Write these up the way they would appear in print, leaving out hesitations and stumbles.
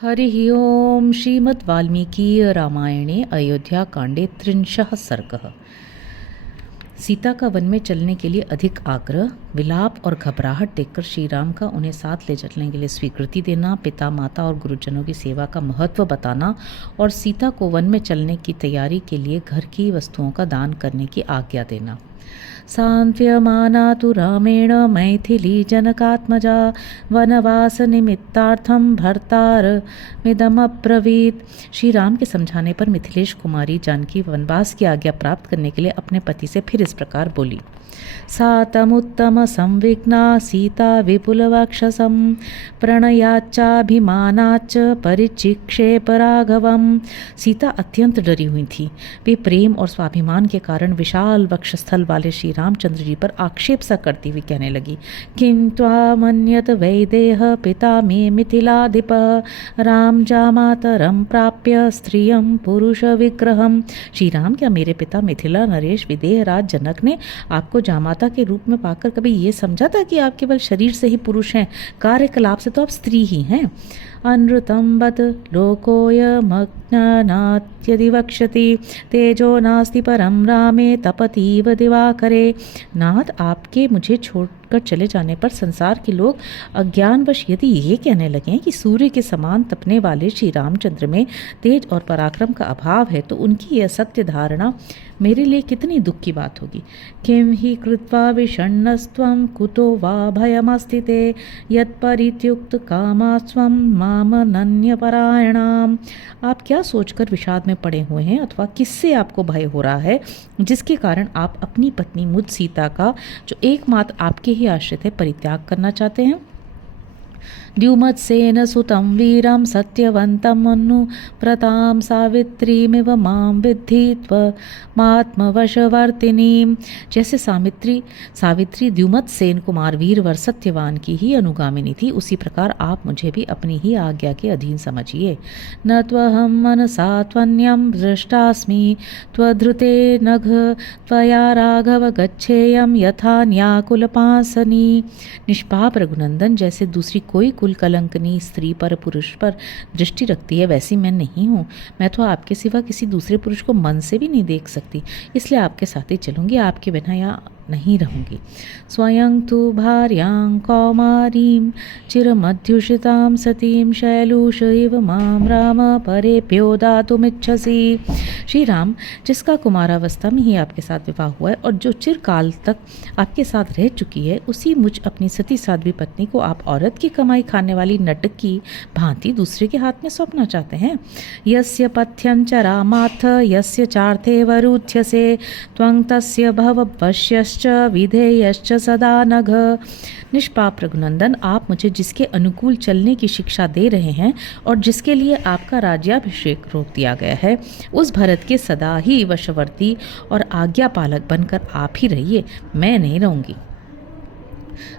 हरिः ओं श्रीमद्वाल्मीकिरामायणे अयोध्याकाण्डे 30 सर्गः। सीता का वन में चलने के लिए अधिक आग्रह, विलाप और घबराहट देखकर श्री राम का उन्हें साथ ले चलने के लिए स्वीकृति देना, पिता माता और गुरुजनों की सेवा का महत्व बताना और सीता को वन में चलने की तैयारी के लिए घर की वस्तुओं का दान करने की आज्ञा देना। सान्त्यमाना तु रामेण मैथिली जनकात्मजा वनवास निमित्तार्थम भर्तारमिदमब्रवीत्। श्री राम के समझाने पर मिथिलेश कुमारी जानकी वनवास की आज्ञा प्राप्त करने के लिए अपने पति से फिर इस प्रकार बोली। सा तमुत्तम संविघ्ना सीता विपुलवक्षसं प्रणयाच्चाभिमानाच्च परिचिक्षेप राघवम। सीता अत्यंत डरी हुई थी। वे प्रेम और स्वाभिमान के कारण विशाल वक्षस्थल वाले श्री रामचंद्र जी पर आक्षेप सा करती हुई कहने लगी, किं त्वामन्यत वैदेह पिता मे मिथिलाधिप राम जामातरम प्राप्य स्त्रियं पुरुष विग्रहम। श्री राम, क्या मेरे पिता मिथिला नरेश विदेह राज जनक ने आपको जामाता के रूप में पाकर कभी ये समझा था कि आप केवल शरीर से ही पुरुष हैं, कार्यकलाप से तो आप स्त्री ही हैं। अनृतं बत लोकोऽयमज्ञानात्यदि वक्ष्यति तेजो नास्ति परम रामे तपतीव दिवाकरे। नाथ, आपके मुझे छोड़कर चले जाने पर संसार के लोग अज्ञानवश यदि ये कहने लगे कि सूर्य के समान तपने वाले श्री रामचंद्र में तेज और पराक्रम का अभाव है, तो उनकी यह सत्य धारणा मेरे लिए कितनी दुख की बात होगी। किं हि कृत्वा विषण्णस्त्वं कुतो वा भयमस्ति ते यत्परित्युक्त कामास्त्वं मामनन्यपरायणाम्। आप क्या सोचकर विषाद में पड़े हुए हैं, अथवा किससे आपको भय हो रहा है जिसके कारण आप अपनी पत्नी मुझ सीता का, जो एकमात्र आपके ही आश्रित है, परित्याग करना चाहते हैं। द्युमत्सेन सुतं वीरं सत्यवन्तं अनुव्रतां सावित्रीमिव मां विद्धि त्वमात्मवशवर्तिनीं। जैसे सावित्री द्युमत्सेन कुमार वीरवर सत्यवान की ही अनुगामिनी थी, उसी प्रकार आप मुझे भी अपनी ही आज्ञा के अधीन समझिए। न त्वहं मनसा त्वन्यं दृष्टास्मि त्वधृते नघ त्वया राघव गच्छेयं यथा न्याकुलपासनी। निष्पाप रघुनंदन, जैसे दूसरी कोई कुल कलंकनी स्त्री पर पुरुष पर दृष्टि रखती है, वैसी मैं नहीं हूँ। मैं तो आपके सिवा किसी दूसरे पुरुष को मन से भी नहीं देख सकती, इसलिए आपके साथ ही चलूंगी, आपके बिना यहाँ नहीं रहूंगी। स्वयं तु भार्यां कौमारीं चिरमध्युषितां सतीं शैलूष इव मां राम परेभ्यो दातुमिच्छसि। श्री राम, जिसका कुमारावस्था में ही आपके साथ विवाह हुआ है और जो चिरकाल तक आपके साथ रह चुकी है, उसी मुझ अपनी सती साध्वी पत्नी को आप औरत की कमाई खाने वाली नटक की भांति दूसरे के हाथ में सौंपना चाहते हैं। यस्य पथ्यं चरामाथ यस्य चार्थे वरुध्यसे त्वं तस्य भववश्यश्च विधेयश्च सदा नघ। निष्पाप रघुनंदन, आप मुझे जिसके अनुकूल चलने की शिक्षा दे रहे हैं और जिसके लिए आपका राज्याभिषेक रोक दिया गया है, उस भरत के सदा ही वशवर्ती और आज्ञा पालक बनकर आप ही रहिए, मैं नहीं रहूंगी।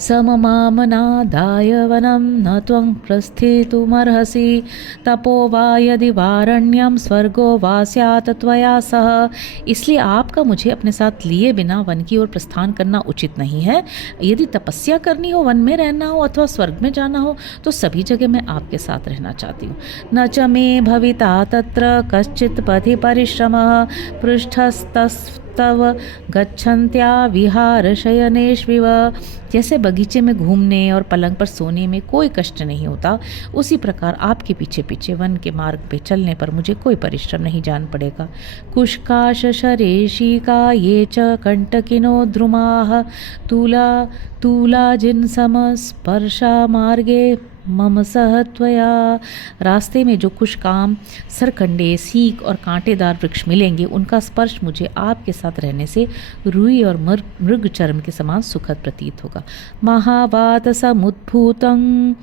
सममामनादाय वनं न त्वं प्रस्थितुमर्हसि तपो वा यदि वारण्यं स्वर्गो वा स्यात् त्वया सह। इसलिए आपका मुझे अपने साथ लिए बिना वन की ओर प्रस्थान करना उचित नहीं है। यदि तपस्या करनी हो, वन में रहना हो अथवा स्वर्ग में जाना हो, तो सभी जगह मैं आपके साथ रहना चाहती हूँ। न च मे भविता तत्र कश्चित् पथि परिश्रमः पृष्ठस्तस्तव गच्छन्त्या विहारशयनेष्विव। जैसे बगीचे में घूमने और पलंग पर सोने में कोई कष्ट नहीं होता, उसी प्रकार आपके पीछे पीछे वन के मार्ग पे चलने पर मुझे कोई परिश्रम नहीं जान पड़ेगा। कुशकाश शरेशिका ये च कंटकिनो द्रुमाः तूला जिन समस्पर्शा मार्गे मम सह त्वया। रास्ते में जो कुशकाम सरकंडे सीख और कांटेदार वृक्ष मिलेंगे, उनका स्पर्श मुझे आपके साथ रहने से रुई और मृग चर्म के समान सुखद प्रतीत होगा। महावात समुद्भूतं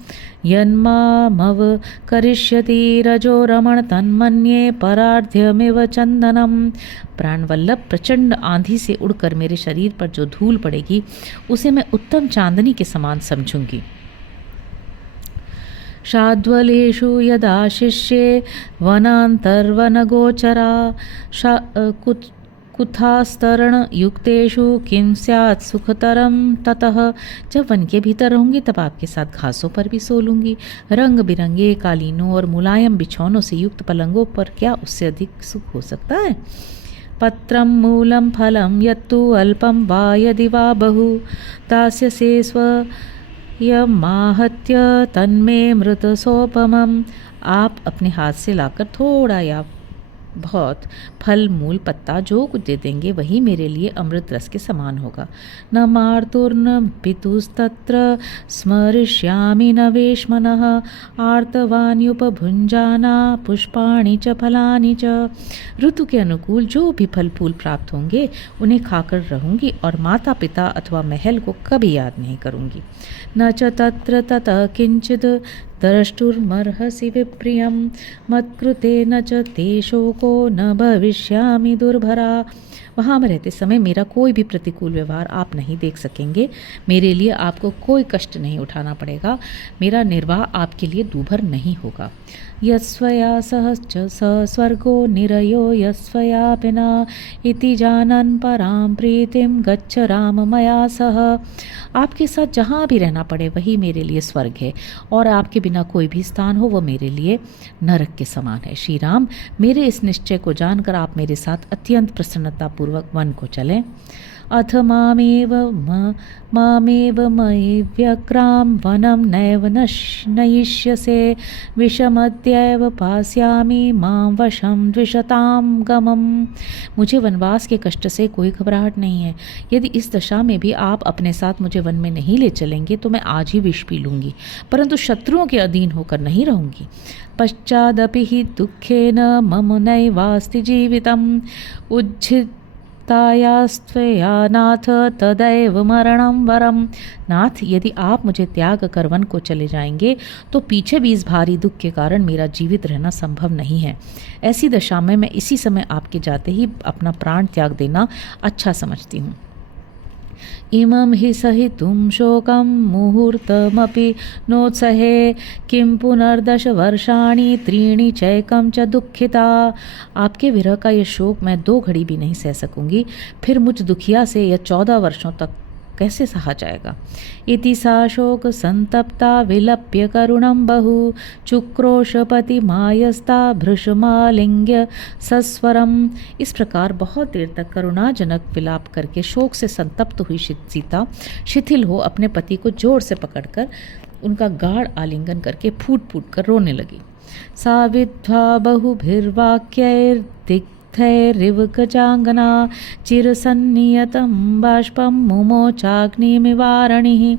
यन्मामव करिष्यति रजो रमण तन्मन्ये परार्ध्यमेव चंदनम। प्राणवल्लभ, प्रचंड आंधी से उड़कर मेरे शरीर पर जो धूल पड़ेगी, उसे मैं उत्तम चांदनी के समान समझूंगी। शाद्वलेषु यदा शिष्ये वनान्तर्वनगोचरा कुथास्तरण युक्तेषु किं स्यात् सुखतरम ततः। जब वन के भीतर रहूंगी तब आपके साथ घासों पर भी सो लूंगी। रंग बिरंगे कालीनों और मुलायम बिछौनों से युक्त पलंगों पर क्या उससे अधिक सुख हो सकता है। पत्रं मूलं फलं यत्तु अल्पं वा यदि वा बहु दास्यसे स्वयमाहत्य तन्मे मृतसोपमम्। आप अपने हाथ से लाकर थोड़ा या बहुत फल मूल पत्ता जो कुछ दे देंगे वही मेरे लिए अमृत रस के समान होगा। न मार्तुर्न पितुस्तत्र स्मरिष्यामि न वेश्मनः आर्तवान्युपभुञ्जाना पुष्पाणि च फलानि च। ऋतु के अनुकूल जो भी फल फूल प्राप्त होंगे उन्हें खाकर रहूंगी और माता पिता अथवा महल को कभी याद नहीं करूंगी। न च तत्र ततः किंचित् द्रष्टुर्मर्हसि विप्रियं मत्कृते न च ते शोको न भविष्यामि दुर्भरा। वहाँ में रहते समय मेरा कोई भी प्रतिकूल व्यवहार आप नहीं देख सकेंगे। मेरे लिए आपको कोई कष्ट नहीं उठाना पड़ेगा। मेरा निर्वाह आपके लिए दूभर नहीं होगा। यस्वया सह च स स्वर्गो निरयो यस्वया बिना इति जानन् परां प्रीतिं गच्छ राम मया सह। आपके साथ जहाँ भी रहना पड़े वही मेरे लिए स्वर्ग है और आपके बिना कोई भी स्थान हो वो मेरे लिए नरक के समान है। श्री राम, मेरे इस निश्चय को जानकर आप मेरे साथ अत्यंत प्रसन्नतापूर्वक वन को चलें। अथ मामेव मयि व्यग्रां वनं नैव नयिष्यसे विषमद्यैव पास्यामि मां वशं द्विषतां गमम्। मुझे वनवास के कष्ट से कोई घबराहट नहीं है। यदि इस दशा में भी आप अपने साथ मुझे वन में नहीं ले चलेंगे तो मैं आज ही विष पी लूँगी, परंतु शत्रुओं के अधीन होकर नहीं रहूँगी। पश्चादपि हि दुःखेन मम नैवास्ति जीवितम् उज्झितायास्त्वया नाथ तदैव मरणं वरम। नाथ, यदि आप मुझे त्याग कर वन को चले जाएंगे तो पीछे भी इस भारी दुख के कारण मेरा जीवित रहना संभव नहीं है। ऐसी दशा में मैं इसी समय आपके जाते ही अपना प्राण त्याग देना अच्छा समझती हूँ। इमं हि सहितुं शोकं मुहूर्तमपि नोत्सहे किं पुनर्दश वर्षाणि त्रीणि चैकं च दुःखिता। आपके विरह का ये शोक मैं 2 घड़ी भी नहीं सह सकूंगी। फिर मुझ दुखिया से यह 14 वर्षों तक कैसे सहा जाएगा। इति सा शोक संतप्ता विलप्य करुणं बहु चुक्रोशपति मायस्ता भृशमालिंग्य सस्वरम। इस प्रकार बहुत देर तक करुणाजनक विलाप करके शोक से संतप्त हुई सीता शिथिल हो अपने पति को जोर से पकड़कर उनका गाढ़ आलिंगन करके फूट फूट कर रोने लगी। सा विद्वा बहुभिर्वाक्यैर्दिग्धैरिवकजांगना चिरसन्नियतं बाष्पं मुमोचाग्निमिवारणिः।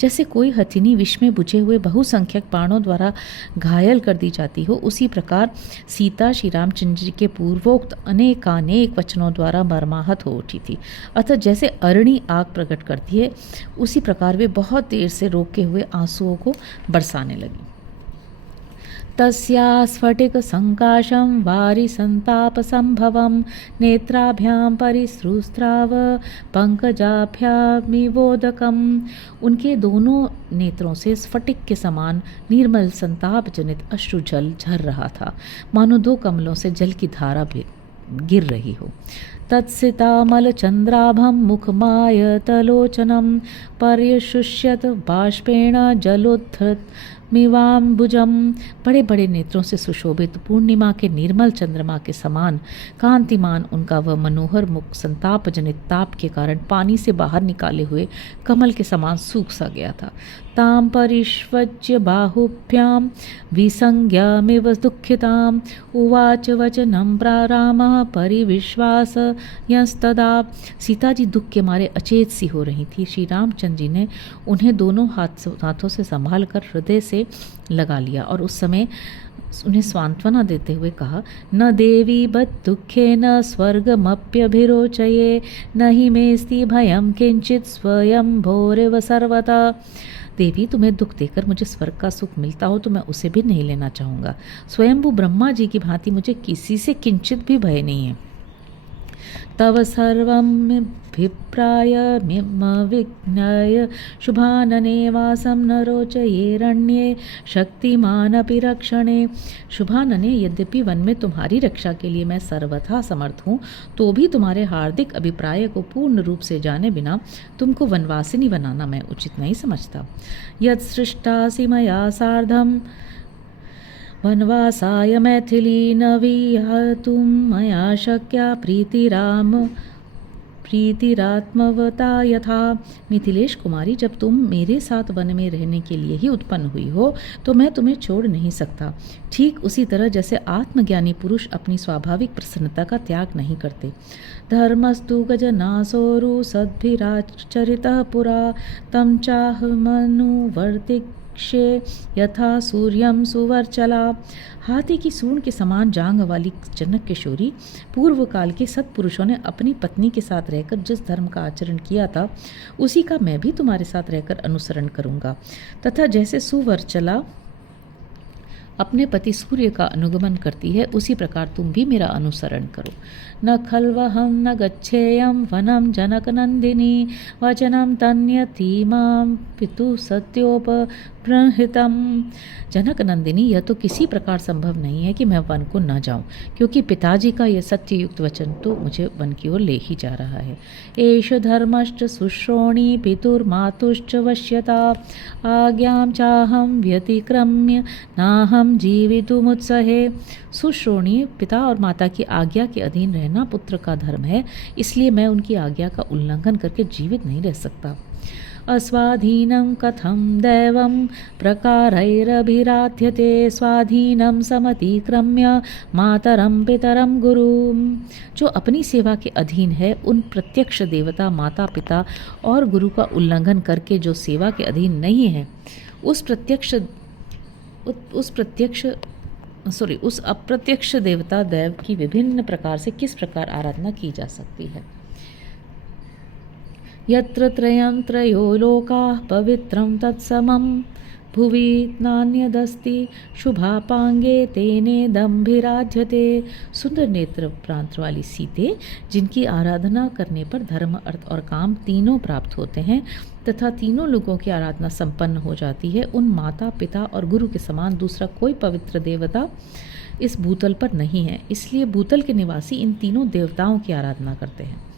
जैसे कोई हथिनी विष में बुझे हुए बहुसंख्यक बाणों द्वारा घायल कर दी जाती हो, उसी प्रकार सीता श्री रामचंद्र जी के पूर्वोक्त अनेकानेक वचनों द्वारा मर्माहत हो उठी थी। अतः जैसे अरणी आग प्रकट करती है उसी प्रकार वे बहुत देर से रोके हुए आंसुओं को बरसाने लगी। तस्या स्फटिक संकाशं वारि संताप संभवं नेत्राभ्यां परिसृस्राव पंकजाभ्यामिवोदकम। उनके दोनों नेत्रों से स्फटिक के समान निर्मल संताप जनित अश्रुजल झर रहा था, मानो 2 कमलों से जल की धारा भी गिर रही हो। तत्सितामलचन्द्राभं मुखमायतलोचनं पर्यशुष्यत बाष्पेण जलोत्थमिवाम्बुजं। बड़े बड़े नेत्रों से सुशोभित पूर्णिमा के निर्मल चंद्रमा के समान कांतिमान उनका वह मनोहर मुख संताप जनित ताप के कारण पानी से बाहर निकाले हुए कमल के समान सूख सा गया था। तां परिष्वज्य बाहुभ्यां विसंज्ञामिव दुःखितां उवाच वचनं प्रारामः परिविश्वास यस्तदा। सीता जी दुख के मारे अचेत सी हो रही थी। श्री रामचंद्र जी ने उन्हें दोनों हाथों से संभाल कर हृदय से लगा लिया और उस समय उन्हें सांत्वना देते हुए कहा, न देवी बत दुखे न स्वर्गमप्यभिरोचये न हि मेस्ति भयं किंचित स्वयं भोरेव सर्वथा। देवी, तुम्हें दुख देकर मुझे स्वर्ग का सुख मिलता हो तो मैं उसे भी नहीं लेना चाहूँगा। स्वयंभू ब्रह्मा जी की भांति मुझे किसी से किंचित भी भय नहीं है। तव सर्वमभिप्राय विज्ञाय शुभानने वासं न रोचयेरण्ये शक्तिमानपि रक्षणे। शुभानने, यद्यपि वन में तुम्हारी रक्षा के लिए मैं सर्वथा समर्थ हूँ, तो भी तुम्हारे हार्दिक अभिप्राय को पूर्ण रूप से जाने बिना तुमको वनवासिनी बनाना मैं उचित नहीं समझता। यत् सृष्टासि मया सार्धं वनवासाय मैथिली न विहतुं मया शक्या प्रीतिरात्मवता यथा। मिथिलेश कुमारी, जब तुम मेरे साथ वन में रहने के लिए ही उत्पन्न हुई हो तो मैं तुम्हें छोड़ नहीं सकता। ठीक उसी तरह जैसे आत्मज्ञानी पुरुष अपनी स्वाभाविक प्रसन्नता का त्याग नहीं करते। धर्मस्तु गजनासोरु सद्भिराचरितः पुरा तम चाहमनुवर्तिक्षे यथा सूर्यम सुवर्चला। हाथी की सूंड के समान जांग वाली जनक किशोरी, पूर्व काल के सत्पुरुषों ने अपनी पत्नी के साथ रहकर जिस धर्म का आचरण किया था उसी का मैं भी तुम्हारे साथ रहकर अनुसरण करूंगा। तथा जैसे सुवर्चला अपने पति सूर्य का अनुगमन करती है, उसी प्रकार तुम भी मेरा अनुसरण करो। न खल्वहं न गच्छेयं वनं जनकनंदिनी वचनं तन्यतीमां पितु सत्योपबृंहितम्। जनक नंदिनी, यह तो किसी प्रकार संभव नहीं है कि मैं वन को न जाऊं, क्योंकि पिताजी का यह सत्ययुक्त वचन तो मुझे वन की ओर ले ही जा रहा है। एष धर्मश्च सुश्रोणी पितुर्मातुश्च वश्यता आज्ञां चाहं व्यतिक्रम्य नाहं जीवितुमुत्सहे। सुश्रोणी, पिता और माता की आज्ञा के अधीन रहना पुत्र का धर्म है, इसलिए मैं उनकी आज्ञा का उल्लंघन करके जीवित नहीं रह सकता। अस्वाधीनं कथं दैवं प्रकारैरभिराध्यते स्वाधीनं समतिक्रम्य मातरं पितरं गुरुं। जो अपनी सेवा के अधीन है, उन प्रत्यक्ष देवता, माता पिता और गुरु का उल्लंघन करके जो सेवा के अधीन नहीं है, उस अप्रत्यक्ष देवता दैव की विभिन्न प्रकार से किस प्रकार आराधना की जा सकती है। यत्र त्रयं त्रयो लोकाः पवित्रं तत्समं भुवि नान्यदस्ति शुभापांगे तेने दम्भिराध्यते। सुंदर नेत्र प्रांत वाली सीते, जिनकी आराधना करने पर धर्म, अर्थ और काम तीनों प्राप्त होते हैं तथा तीनों लोगों की आराधना संपन्न हो जाती है, उन माता पिता और गुरु के समान दूसरा कोई पवित्र देवता इस भूतल पर नहीं है। इसलिए भूतल के निवासी इन तीनों देवताओं की आराधना करते हैं।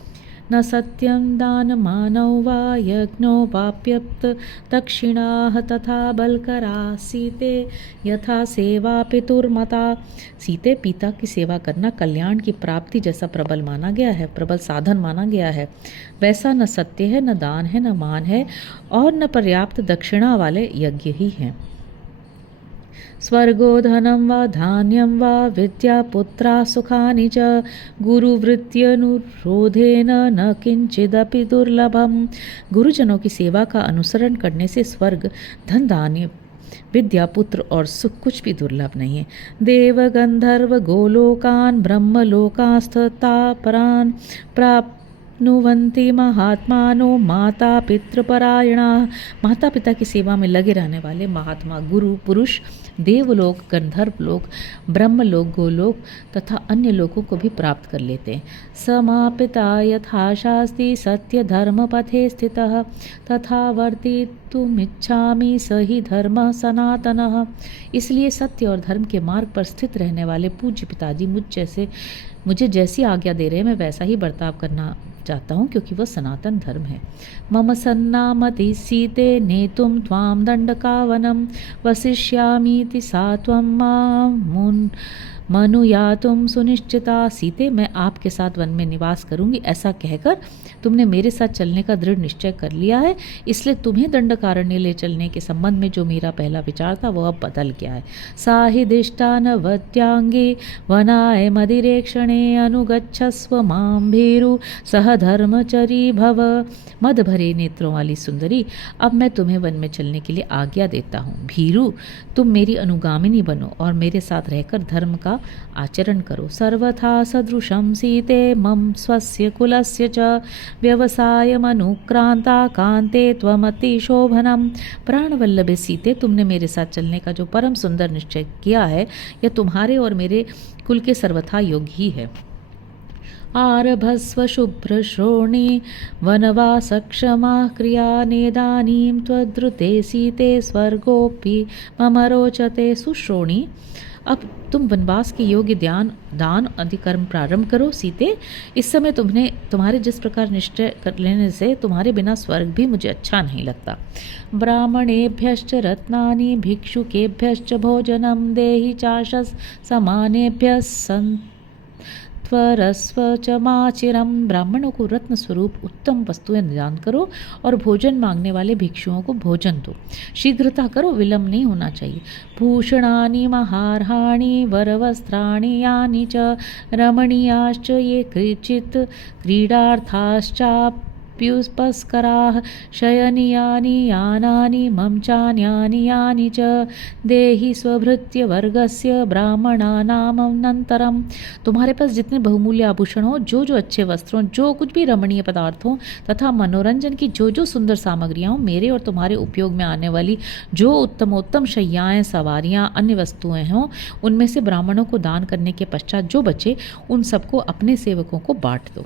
न सत्यं दानमानौ वा यज्ञोपाप्यप्त दक्षिणाः तथा बलकरा सीते यथा सेवा पितुर्मता। सीते, पिता की सेवा करना कल्याण की प्राप्ति जैसा प्रबल माना गया है, प्रबल साधन माना गया है, वैसा न सत्य है, न दान है, न मान है और न पर्याप्त दक्षिणा वाले यज्ञ ही हैं। स्वर्गो धनं वा धान्यं वा विद्या पुत्रा सुखानि च गुरुवृत्त्यनुरोधेन न किंचिदपि दुर्लभम। गुरुजनों की सेवा का अनुसरण करने से स्वर्ग, धन, धान्य, विद्या, पुत्र और सुख कुछ भी दुर्लभ नहीं है। देव गंधर्व गोलोकान ब्रह्मलोकांस्तथा परान प्राप्नुवन्ति महात्मानो माता पितृपरायणा। माता पिता की सेवा में लगे रहने वाले महात्मा गुरु पुरुष देवलोक, गंधर्व लोक, ब्रह्मलोक, गोलोक तथा अन्य लोकों को भी प्राप्त कर लेते हैं। समापिता यथा शास्ति सत्य धर्म पथे स्थितः तथा वर्तितुमिच्छामि सही धर्म सनातनः। इसलिए सत्य और धर्म के मार्ग पर स्थित रहने वाले पूज्य पिताजी मुझे जैसी आज्ञा दे रहे हैं, मैं वैसा ही बर्ताव करना चाहता हूँ, क्योंकि वह सनातन धर्म है। मम सन्नामति सीते नेतुम त्वां दंडकावनम वसिष्यामीति सा त्वं मां मनुयातुम सुनिश्चिता। सीते, मैं आपके साथ वन में निवास करूंगी ऐसा कहकर तुमने मेरे साथ चलने का दृढ़ निश्चय कर लिया है, इसलिए तुम्हें दंडकारण्य ले चलने के संबंध में जो मेरा पहला विचार था वह अब बदल गया है। साहिदिष्टानवत्यांगे वनाय मदिरेक्षणे अनुगच्छस्व मां भीरु सह धर्मचरी भव। मद भरे नेत्रों वाली सुंदरी, अब मैं तुम्हें वन में चलने के लिए आज्ञा देता हूँ। भीरु, तुम मेरी अनुगामिनी बनो और मेरे साथ रहकर धर्म का आचरण करो। सर्वथा सदृशं सीते मम स्वस्य कुलस्य च व्यवसायमनुक्रांता कांते त्वमति शोभनम। प्राणवल्लभे सीते, तुमने मेरे साथ चलने का जो परम सुंदर निश्चय किया है यह तुम्हारे और मेरे कुल के सर्वथा योग्य ही है। आरभस्व शुभ्रश्रोणी वनवासक्षमाः क्रिया नेदानीं त्वद्रुते सीते स्वर्गोऽपि मम रोचते। सुश्रोणी, अब तुम वनवास के योग्य दान आदि कर्म प्रारंभ करो। सीते, इस समय तुम्हारे जिस प्रकार निश्चय कर लेने से तुम्हारे बिना स्वर्ग भी मुझे अच्छा नहीं लगता। ब्राह्मणेभ्यश्च रत्नानि भिक्षुकेभ्यश्च भोजनं देहि चाशस समानेभ्यः त्वरस्व च माचिरम। ब्राह्मणों को रत्न स्वरूप उत्तम वस्तुएं दान करो और भोजन मांगने वाले भिक्षुओं को भोजन दो। शीघ्रता करो, विलंब नहीं होना चाहिए। भूषणानि महार्हाणि वरवस्त्राणि यानि च रमणीयाश्च ये कृचित् क्रीडार्थाश्चाप्युपस्कराः शयनीयानि यानानि मम यानि च देहि स्वभृत्य वर्गस्य ब्राह्मणानामनन्तरम्। तुम्हारे पास जितने बहुमूल्य आभूषण हो, जो जो अच्छे वस्त्र हों, जो कुछ भी रमणीय पदार्थ हों तथा मनोरंजन की जो जो सुंदर सामग्रियाँ हों, मेरे और तुम्हारे उपयोग में आने वाली जो उत्तमोत्तम शय्याएँ, सवारियाँ, अन्य वस्तुएं हों, उनमें से ब्राह्मणों को दान करने के पश्चात जो बचे उन सबको अपने सेवकों को बांट दो।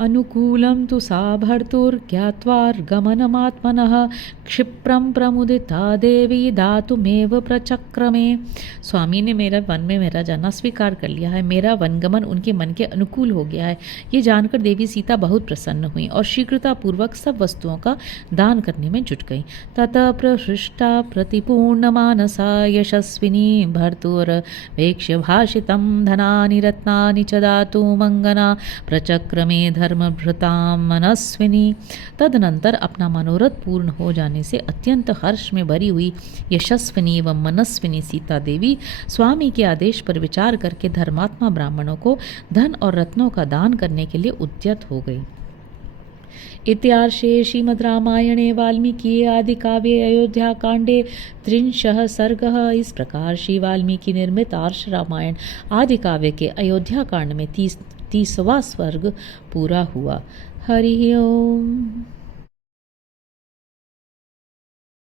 अनुकूलं तु सा भर्तुर्ज्ञात्वार्गमनमात्मनः क्षिप्रं प्रमुदिता देवी धातुमेव प्रचक्रमे। स्वामी ने मेरा वन में मेरा जाना स्वीकार कर लिया है, मेरा वनगमन उनके मन के अनुकूल हो गया है। ये जानकर देवी सीता बहुत प्रसन्न हुई और शीघ्रतापूर्वक सब वस्तुओं का दान करने में जुट गई। ततः प्रहृष्टा प्रतिपूर्ण मानसा यशस्विनी भर्तुर्वेक्ष्य भाषितं धनानि रत्नानि च दातुमंगना प्रचक्रमे धर्मभृतां मनस्विनी। तदनंतर अपना मनोरथ पूर्ण हो जाने से अत्यंत हर्ष में भरी हुई यशस्विनी व मनस्विनी सीता देवी स्वामी के आदेश पर विचार करके धर्मात्मा ब्राह्मणों को धन और रत्नों का दान करने के लिए उद्यत हो गई। इत्यार्षे श्रीमद् रामायणे वाल्मीकि आदि काव्ये अयोध्या कांडे 30 सर्गः। इस प्रकार श्री वाल्मीकि निर्मित आर्ष रामायण आदि काव्य के अयोध्या कांड में 30वां सर्ग पूरा हुआ। हरि ओम।